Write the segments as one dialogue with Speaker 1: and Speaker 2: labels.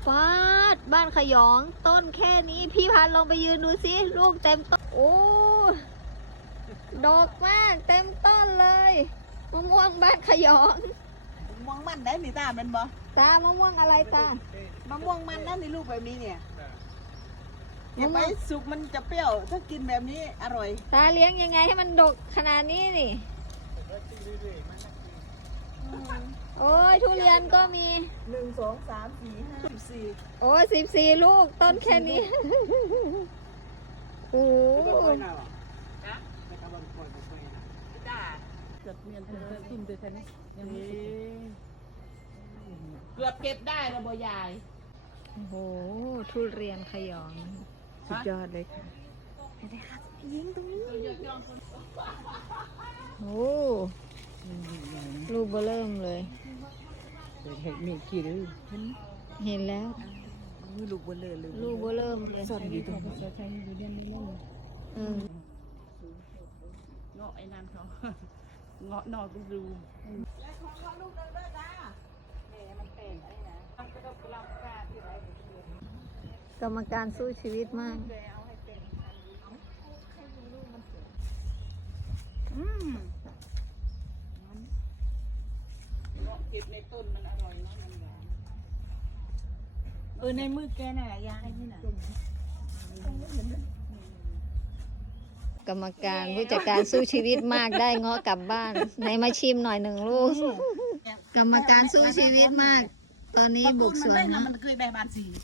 Speaker 1: ฟาดบ้านขยองต้นแค่นี้พี่พันลองไปยืนดูสิลูกเต็มต้นโอ้ดอกมากเต็มต้นเลยมะม่วงบ้านขยอง
Speaker 2: มะม่วงมันได้นี่ตาเป็นบ่
Speaker 1: ตามะม่วงอะไรตาม
Speaker 2: ะม่วงมันนั่นนี่ลูกแบบนี้เนี่ยอย่าไปสุกมันจะเปรี้ยวถ้ากินแบบนี้อร่อย
Speaker 1: ตาเลี้ยงยังไงให้มันดกขนาดนี้นี่โอ้ยทุเรียนก็มี
Speaker 2: 1 2 3 4 5 14
Speaker 1: โอ้ย14 ลูกต้นแค่นี้โอ้
Speaker 2: เกือบเก็บได้แล้วบ่ยาย
Speaker 1: โอ้โหทุเรียนขยองสุดยอดเลยค่ะได้ค่ะยิงตรงนี้โอ้ลูกเบอเริ่มเลย
Speaker 2: เห็นมีกี่ลูก
Speaker 1: เห็นแล้ว
Speaker 2: ลูกเบลเลอเลย
Speaker 1: ลูกเบอเริ่มเลย
Speaker 2: ซ่อนอยู่ตรงนี้เงาะไอ้นั่นเขาเงาะนอกดู
Speaker 1: กรรมการสู้ชีวิตมาก
Speaker 2: เก็บในต้นมันอร่อยเนาะมันหวานในมือแกน่ะยายนี่น่ะ
Speaker 1: กรรมการผู้จัดการสู้ชีวิตมากได้เงาะกลับบ้านไหนมาชิมหน่อย1 ลูกกรรมการสู้ชีวิตมากตอนนี้บุกสวนเนาะ
Speaker 2: มันเคยได้บานสี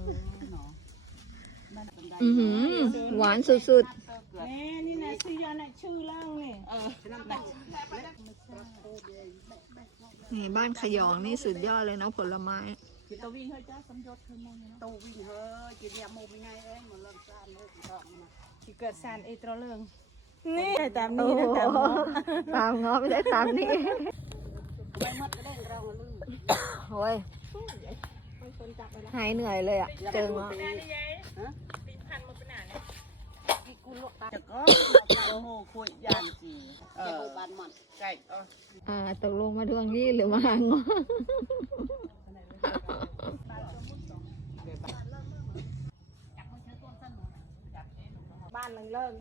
Speaker 1: หวานสุด
Speaker 2: ๆนี่นะชื่อยานะชื่อล่างนี่
Speaker 1: นี่บ้านขยองนี่สุดยอดเลยเนาะผลไม้
Speaker 2: กินตัววิ่งเฮ้ยจ้าสมยศเธอมองตัววิ่งเฮ้ยกินยาโมเป็นไงเอ้ยมันเริ่มซ่านเลยที่เกิดซ่านตรเลิงนี่ตามนี้นะ
Speaker 1: ตามเงาะไม่ได้ตามนี่
Speaker 2: ไม่มัดก็ได้เราลืม
Speaker 1: โอ้ยหายเหนื่อยเลยอ่ะเจอเงาะ
Speaker 2: จะก็โอ้โหคุยยานจีบานมันไก่
Speaker 1: ตกลงมาทวงหนี้หรือมาหาเงาะ
Speaker 2: บ้านมันเริ่ม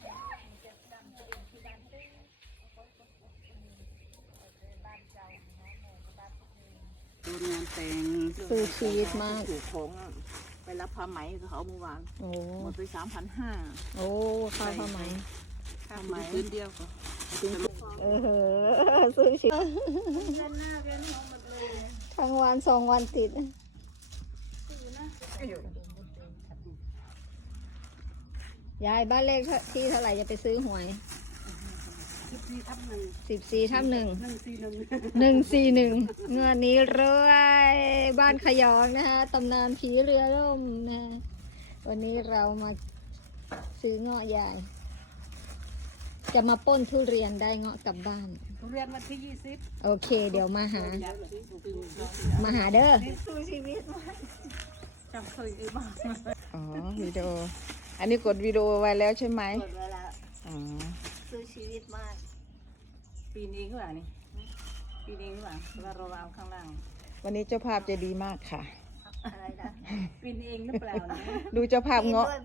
Speaker 2: ดูงานแต่ง
Speaker 1: สู้ชีวิตมาก
Speaker 2: ถูกของไปรับผ้าไหมกับเขาเมื่อวานหมดไป3,500
Speaker 1: โอ้ค่าผ้าไหม
Speaker 2: คืนเดียวก็
Speaker 1: สู้ชีวิตทั้งวัน2 วันติดยายบ้านเลขที่เท่าไหร่จะไปซื้อหวย14/1 เงินนี้รวยบ้านขยองนะคะตำนานผีเรือล่มนะวันนี้เรามาซื้อเงาะยายจะมาป้นทุเรียนได้เงาะกลับบ้าน
Speaker 2: ทุเรียนวันที่20
Speaker 1: โอเคเดี๋ยวมาหาเด้อ
Speaker 2: สู้ชีวิตจำเคยบ้าง
Speaker 3: อ๋อวิดีโออันนี้กดวิดีโอไว้แล้วใช่ไหม
Speaker 2: กดไว้แล้ว
Speaker 1: สู้ชีวิตมาก
Speaker 2: ปีนี้ก็แบบนี้ปีนี้ก็แบบเราเอาข้างล่าง
Speaker 3: วันนี้เจ้าภาพใจดีมากค่ะ
Speaker 1: อะไรนะ
Speaker 2: ปีนี้เองหรือเปล่านะ
Speaker 3: ดูเจ้าภาพเงาะ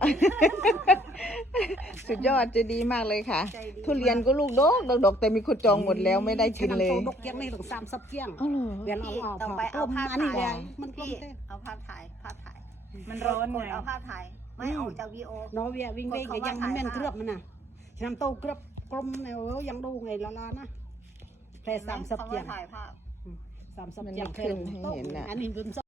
Speaker 3: สุดยอดจะดีมากเลยค่ะทุเรียนก็ลูกดกแต่มีคนจองหมดแล้วไม่ได้กินเลย
Speaker 2: ดกเกี้ยงไม่ถึง30เกี้ยง
Speaker 1: เดี๋ยวเอาต่อไปเอาภาพถ่าย
Speaker 2: มันพี่
Speaker 1: เอาภาพถ่าย
Speaker 2: มันร้อนไง
Speaker 1: เอาภาพถ่ายไม่ออกจากวีโอ
Speaker 2: น้องเวียวิ่งได้ยังมันแม่นเครือบมันน่ะน้ำโตเครือบกลมแนวยังดูไงละนะแค่30เกี้ยง
Speaker 1: ถ่ายภาพ
Speaker 2: 30เกี้ยงแค่อันนี้เป็น